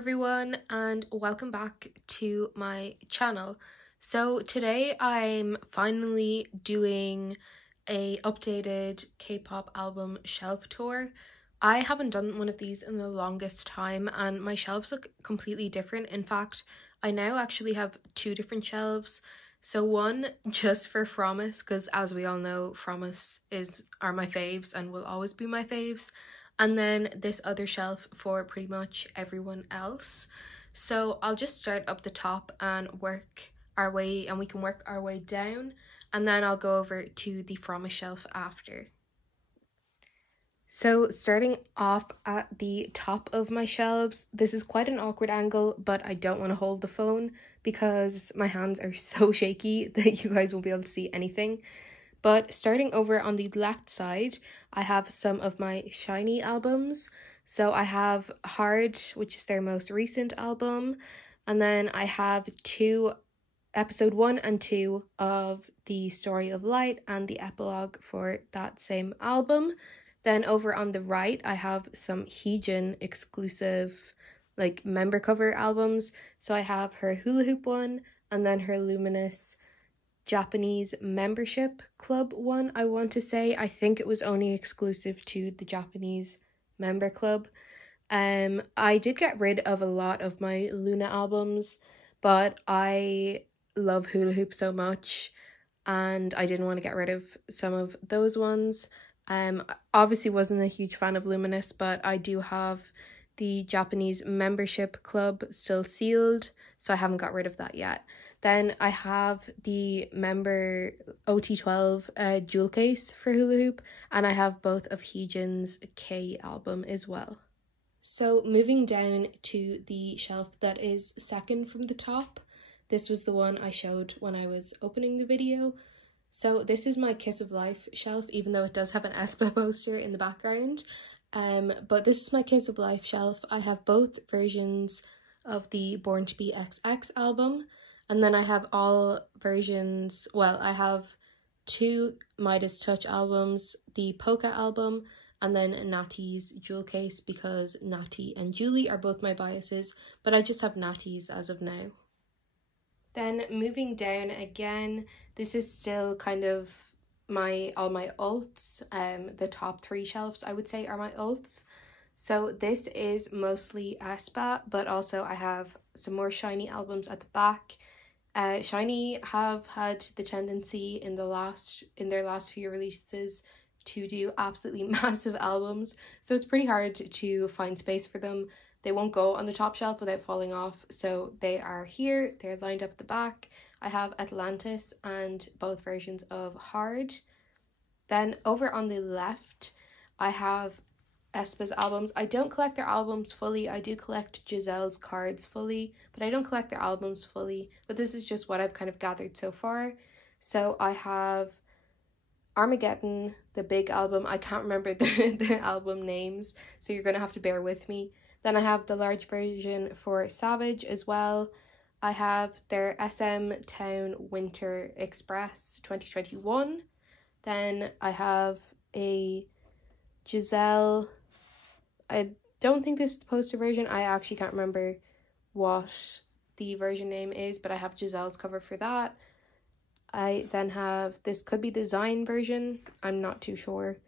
everyone, and welcome back to my channel. So today I'm finally doing a updated K-pop album shelf tour. I haven't done one of these in the longest time and my shelves look completely different. In fact, I now actually have two different shelves. So one just for Fromis, because as we all know, Fromis are my faves and will always be my faves. And then this other shelf for pretty much everyone else. So I'll just start up the top and we can work our way down, and then I'll go over to the Fromis shelf after. So starting off at the top of my shelves, this is quite an awkward angle, but I don't want to hold the phone because my hands are so shaky that you guys won't be able to see anything. But starting over on the left side, I have some of my shinee albums. So I have Hard, which is their most recent album. And then I have episode 1 and 2 of the Story of Light and the epilogue for that same album. Then over on the right, I have some heejin exclusive member cover albums. So I have her hula hoop one and then her luminous Japanese membership club one. I want to say, I think it was only exclusive to the Japanese member club. I did get rid of a lot of my Loona albums, but I love hula hoop so much and I didn't want to get rid of some of those ones. Obviously wasn't a huge fan of Luminous, but I do have the Japanese membership club still sealed, so I haven't got rid of that yet. Then I have the member OT12 jewel case for hula hoop, and I have both of Heejin's K album as well. So moving down to the shelf that is second from the top, this was the one I showed when I was opening the video. So this is my Kiss of Life shelf, even though it does have an aespa poster in the background. But this is my Kiss of Life shelf. I have both versions of the Born to Be XX album. And then I have all versions, I have two Midas Touch albums, the Polka album, and then Natty's jewel case, because Natty and Julie are both my biases, but I just have Natty's as of now. Then moving down again, this is still kind of all my alts. The top three shelves I would say are my alts. So this is mostly aespa, but also I have some more shinee albums at the back. Shinee have had the tendency in their last few releases to do absolutely massive albums, so it's pretty hard to find space for them. They won't go on the top shelf without falling off, so they are here, they're lined up at the back. I have Atlantis and both versions of Hard. Then over on the left, I have aespa's albums. I don't collect their albums fully. I do collect Giselle's cards fully, but I don't collect their albums fully. But this is just what I've kind of gathered so far. So I have Armageddon, the big album. I can't remember the album names, so you're going to have to bear with me. Then I have the large version for Savage as well. I have their SM Town Winter Express 2021. Then I have a Giselle. I don't think this is the poster version. I actually can't remember what the version name is, but I have Giselle's cover for that. I then have, this could be the Zine version, I'm not too sure.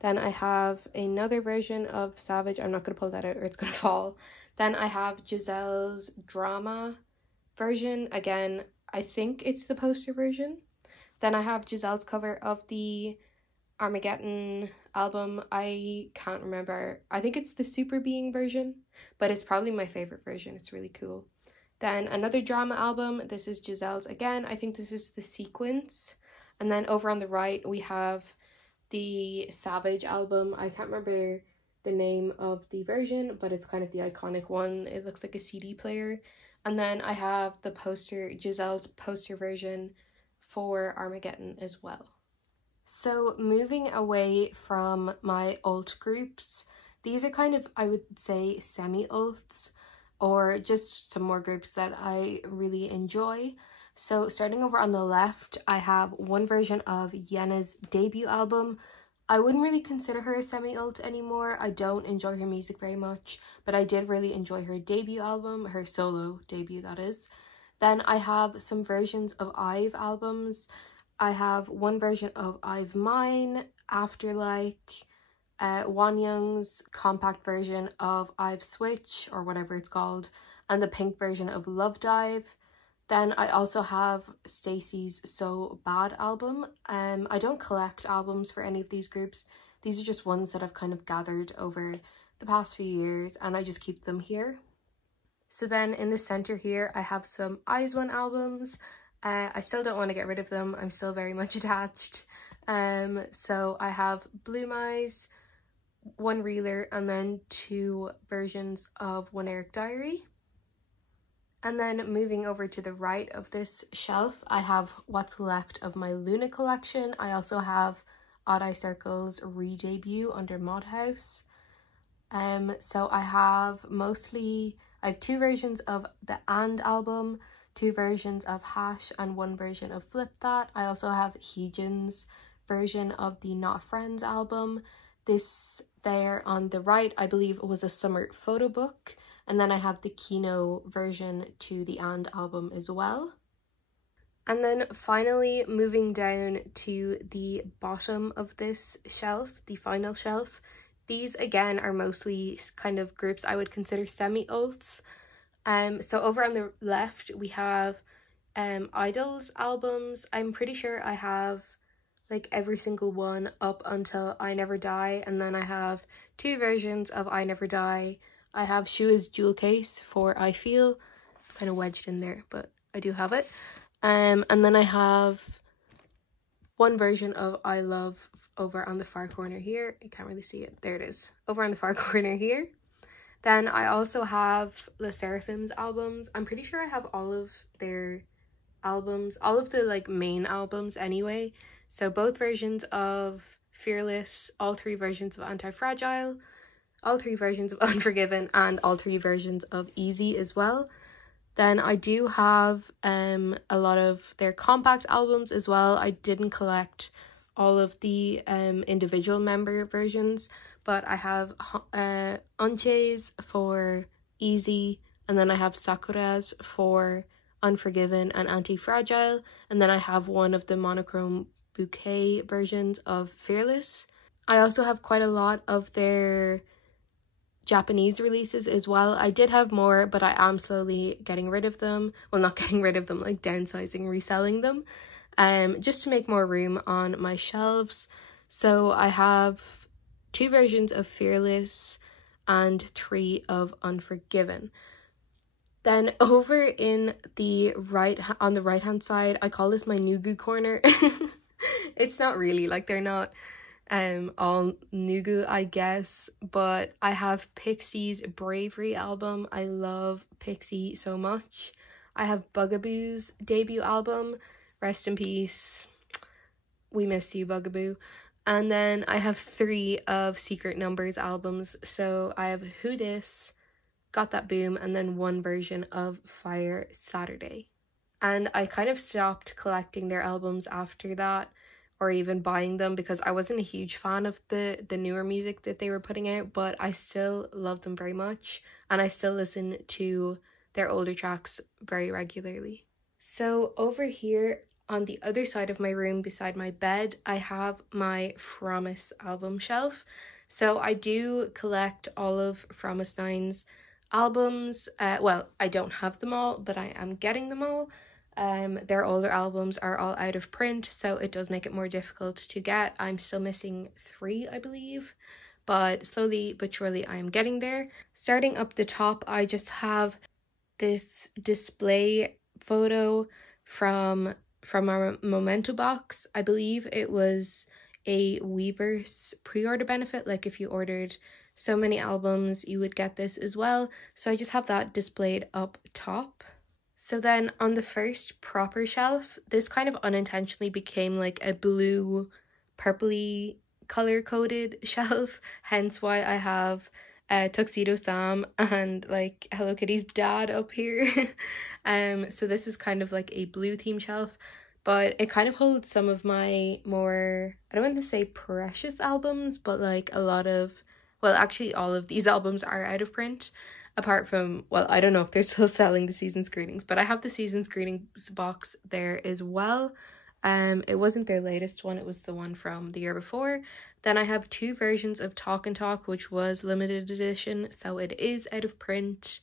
Then I have another version of Savage. I'm not going to pull that out or it's going to fall. Then I have Giselle's Drama version. Again, I think it's the poster version. Then I have Giselle's cover of the Armageddon album. I can't remember. I think it's the Super Being version, but it's probably my favorite version. It's really cool. Then another drama album. This is Giselle's again. I think this is the Sequence. And then over on the right, we have the Savage album. I can't remember the name of the version, but it's kind of the iconic one. It looks like a CD player. And then I have the poster, Giselle's poster version for Armageddon as well. So moving away from my alt groups, these are kind of, I would say, semi-alts, or just some more groups that I really enjoy. So starting over on the left, I have one version of Yena's debut album. I wouldn't really consider her a semi-alt anymore. I don't enjoy her music very much, but I did really enjoy her debut album, her solo debut that is. Then I have some versions of IVE albums. I have one version of IVE Mine, Afterlike, Wonyoung's compact version of IVE Switch, or whatever it's called, and the pink version of Love Dive. Then I also have stayc's So Bad album. I don't collect albums for any of these groups. These are just ones that I've kind of gathered over the past few years, and I just keep them here. So then in the center here, I have some izone albums. I still don't want to get rid of them. I'm still very much attached. So I have Bloom Eyes, one reeler, and then 2 versions of One Eric Diary. And then moving over to the right of this shelf, I have what's left of my Loona collection. I also have Odd Eye Circle's re-debut under Mod House. So I have 2 versions of the And album, 2 versions of Hash, and 1 version of Flip That. I also have heejin's version of the Not Friends album. This there on the right, I believe, was a summer photo book. And then I have the Kino version to the And album as well. And then finally, moving down to the bottom of this shelf, the final shelf, these again are mostly kind of groups I would consider semi-alts. So over on the left, we have Idol's albums. I'm pretty sure I have like every single one up until I Never Die, and then I have 2 versions of I Never Die. I have Shua's Jewel Case for I Feel. It's kind of wedged in there, but I do have it. And then I have 1 version of I Love over on the far corner here. You can't really see it. There it is. Over on the far corner here. Then I also have lesserafim's albums. I'm pretty sure I have all of their albums, all of the like main albums anyway. So both versions of Fearless, all 3 versions of Anti-Fragile, all 3 versions of Unforgiven, and all 3 versions of Easy as well. Then I do have a lot of their compact albums as well. I didn't collect all of the individual member versions, but I have Unche's for Easy, and then I have Sakura's for Unforgiven and Anti-Fragile, and then I have one of the monochrome bouquet versions of Fearless. I also have quite a lot of their Japanese releases as well. I did have more, but I am slowly getting rid of them. Well, not getting rid of them, like downsizing, reselling them, just to make more room on my shelves. So I have 2 versions of Fearless and 3 of Unforgiven. Then over in the on the right hand side, I call this my Nugu corner. It's not really, like, they're not all Nugu, I guess, but I have Pixy's Bravery album. I love Pixy so much. I have Bugaboo's debut album. Rest in peace. We miss you, Bugaboo. And then I have 3 of Secret Numbers albums. So I have Who Dis, Got That Boom, and then 1 version of Fire Saturday. And I kind of stopped collecting their albums after that, or even buying them, because I wasn't a huge fan of the newer music that they were putting out, but I still love them very much, and I still listen to their older tracks very regularly. So over here on the other side of my room beside my bed, I have my Fromis album shelf. So I do collect all of Fromis 9's albums. Well, I don't have them all, but I am getting them all. Their older albums are all out of print, so it does make it more difficult to get. I'm still missing 3, I believe, but slowly but surely I am getting there. Starting up the top, I just have this display photo from our Memento box. I believe it was a Weverse pre-order benefit, like if you ordered so many albums you would get this as well. So I just have that displayed up top. So then on the first proper shelf, this kind of unintentionally became like a blue purpley color coded shelf, hence why I have Tuxedo Sam and like Hello Kitty's dad up here. So this is kind of like a blue theme shelf, but it kind of holds some of my more, I don't want to say precious albums, but like a lot of, well, actually all of these albums are out of print, apart from, well, I don't know if they're still selling the Season's Greetings, but I have the Season's Greetings box there as well. It wasn't their latest one, it was the one from the year before. Then I have 2 versions of Talk and Talk, which was limited edition, so it is out of print.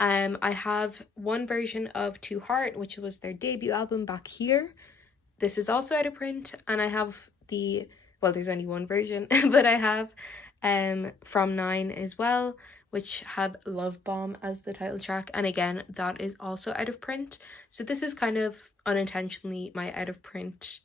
I have 1 version of To Heart, which was their debut album back here. This is also out of print, and I have the, well, there's only 1 version, but I have From 9 as well, which had Love Bomb as the title track, and again, that is also out of print. So this is kind of unintentionally my out of print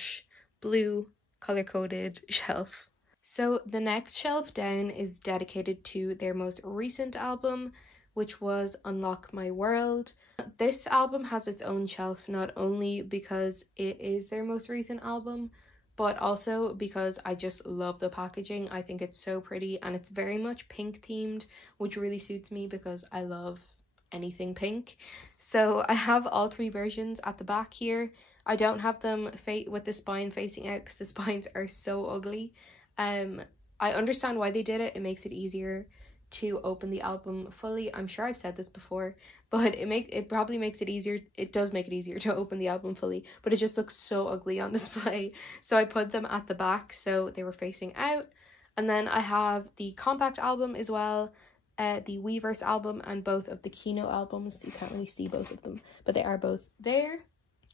/ blue color-coded shelf. So the next shelf down is dedicated to their most recent album, which was Unlock My World. This album has its own shelf, not only because it is their most recent album, but also because I just love the packaging. I think it's so pretty, and it's very much pink themed, which really suits me because I love anything pink. So I have all 3 versions at the back here. I don't have them with the spine facing out because the spines are so ugly. I understand why they did it. It makes it easier to open the album fully. I'm sure I've said this before, but it probably makes it easier. It does make it easier to open the album fully, but it just looks so ugly on display. So I put them at the back so they were facing out. And then I have the compact album as well, the Weverse album, and both of the Kino albums. You can't really see both of them, but they are both there.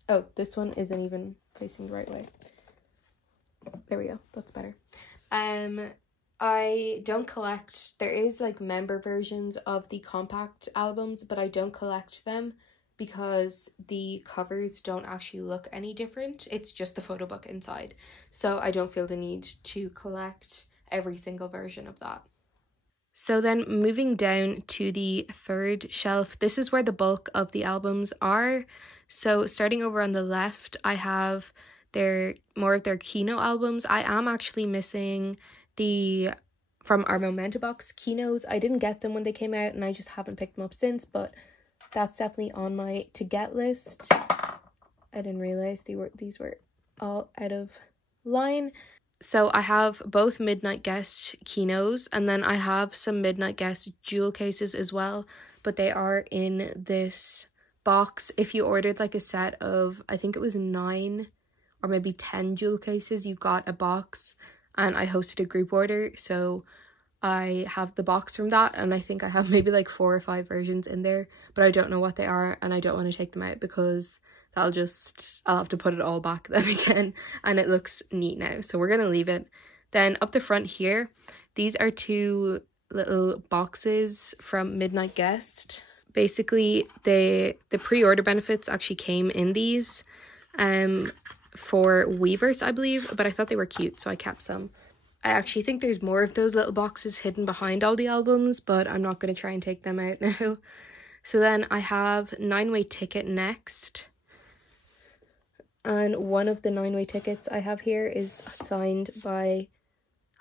Oh, this one isn't even facing the right way. There we go, that's better. I don't collect, there is like member versions of the compact albums, but I don't collect them because the covers don't actually look any different. It's just the photo book inside. So I don't feel the need to collect every single version of that. So then moving down to the 3rd shelf, this is where the bulk of the albums are. So starting over on the left, I have more of their Kino albums. I am actually missing the from our Momento box Kinos. I didn't get them when they came out, and I just haven't picked them up since, but that's definitely on my to get list. I didn't realize these were all out of line. So I have both Midnight Guest Kinos, and then I have some Midnight Guest jewel cases as well, but they are in this box. If you ordered like a set of, I think it was 9 or maybe 10 jewel cases, you got a box, and I hosted a group order, so I have the box from that, and I think I have maybe like 4 or 5 versions in there, but I don't know what they are, and I don't want to take them out because I'll have to put it all back then again, and it looks neat now, so we're gonna leave it. Then up the front here, these are 2 little boxes from Midnight Guest. Basically, the pre-order benefits actually came in these for Weverse, I believe, but I thought they were cute, so I kept some. I actually think there's more of those little boxes hidden behind all the albums, but I'm not going to try and take them out now. So then I have 9-way ticket next. And one of the 9-way tickets I have here is signed by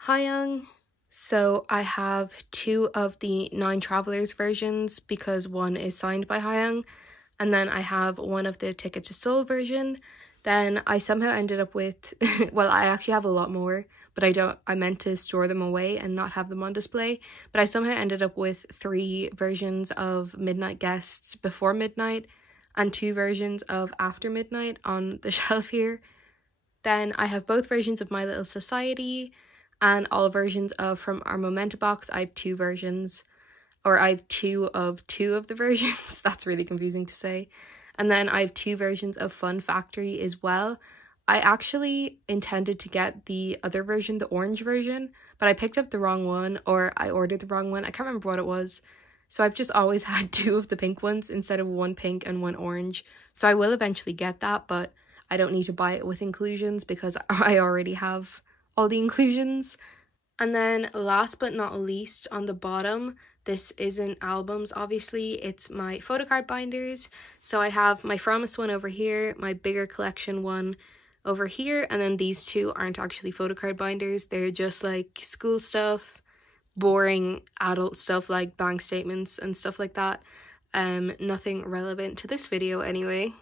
Hayoung. So I have 2 of the 9 Travelers versions because one is signed by Hayoung. And then I have one of the Ticket to Seoul version. Then I somehow ended up with, well, I actually have a lot more, but I meant to store them away and not have them on display. But I somehow ended up with 3 versions of Midnight Guests Before Midnight and 2 versions of After Midnight on the shelf here. Then I have both versions of My Little Society and all versions of From Our Momento box. I have 2 versions, or I have 2 of the versions. That's really confusing to say. And then I have 2 versions of Fun Factory as well. I actually intended to get the other version, the orange version, but I picked up the wrong one, or I ordered the wrong one. I can't remember what it was. So I've just always had 2 of the pink ones instead of 1 pink and 1 orange. So I will eventually get that, but I don't need to buy it with inclusions because I already have all the inclusions. And then last but not least, on the bottom, this isn't albums, obviously, it's my photocard binders. So I have my Fromis one over here, my bigger collection one over here, and then these 2 aren't actually photocard binders. They're just like school stuff, boring adult stuff like bank statements and stuff like that. Nothing relevant to this video anyway.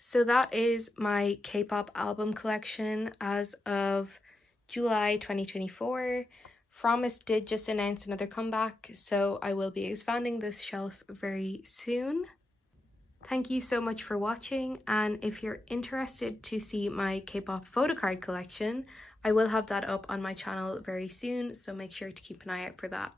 So that is my K-pop album collection as of July 2024. Fromis did just announce another comeback, so I will be expanding this shelf very soon. Thank you so much for watching, and if you're interested to see my K-pop photo card collection, I will have that up on my channel very soon, so make sure to keep an eye out for that.